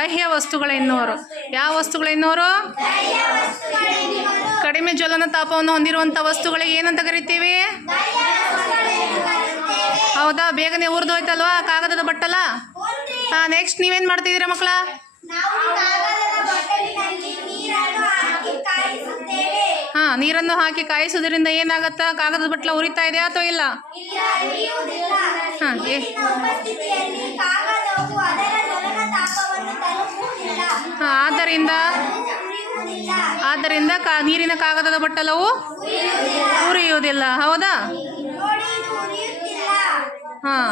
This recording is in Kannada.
ದಾಹ್ಯ ವಸ್ತುಗಳೆನ್ನುವರು. ಯಾವ ವಸ್ತುಗಳೆನ್ನುವರು? ಕಡಿಮೆ ಜ್ವಲನ ತಾಪವನ್ನು ಹೊಂದಿರುವಂಥ ವಸ್ತುಗಳಿಗೆ ಏನಂತ ಕರಿತೀವಿ? ಹೌದಾ? ಬೇಗನೆ ಉರಿದೋಯ್ತಲ್ವಾ ಕಾಗದದ ಬಟ್ಟಲ. ನೆಕ್ಸ್ಟ್ ನೀವೇನು ಮಾಡ್ತಿದ್ದೀರಾ ಮಕ್ಕಳ? ನೀರನ್ನು ಹಾಕಿ ಕಾಯಿಸೋದ್ರಿಂದ ಏನಾಗತ್ತಾ? ಕಾಗದದ ಬಟ್ಟಲ ಉರಿತಾ ಇದೆಯಾ ಅಥವಾ ಇಲ್ಲ? ಆದ್ದರಿಂದ ನೀರಿನ ಕಾಗದದ ಬಟ್ಟಲವು ಉರಿಯುವುದಿಲ್ಲ. ಹೌದಾ? ಹಾಂ.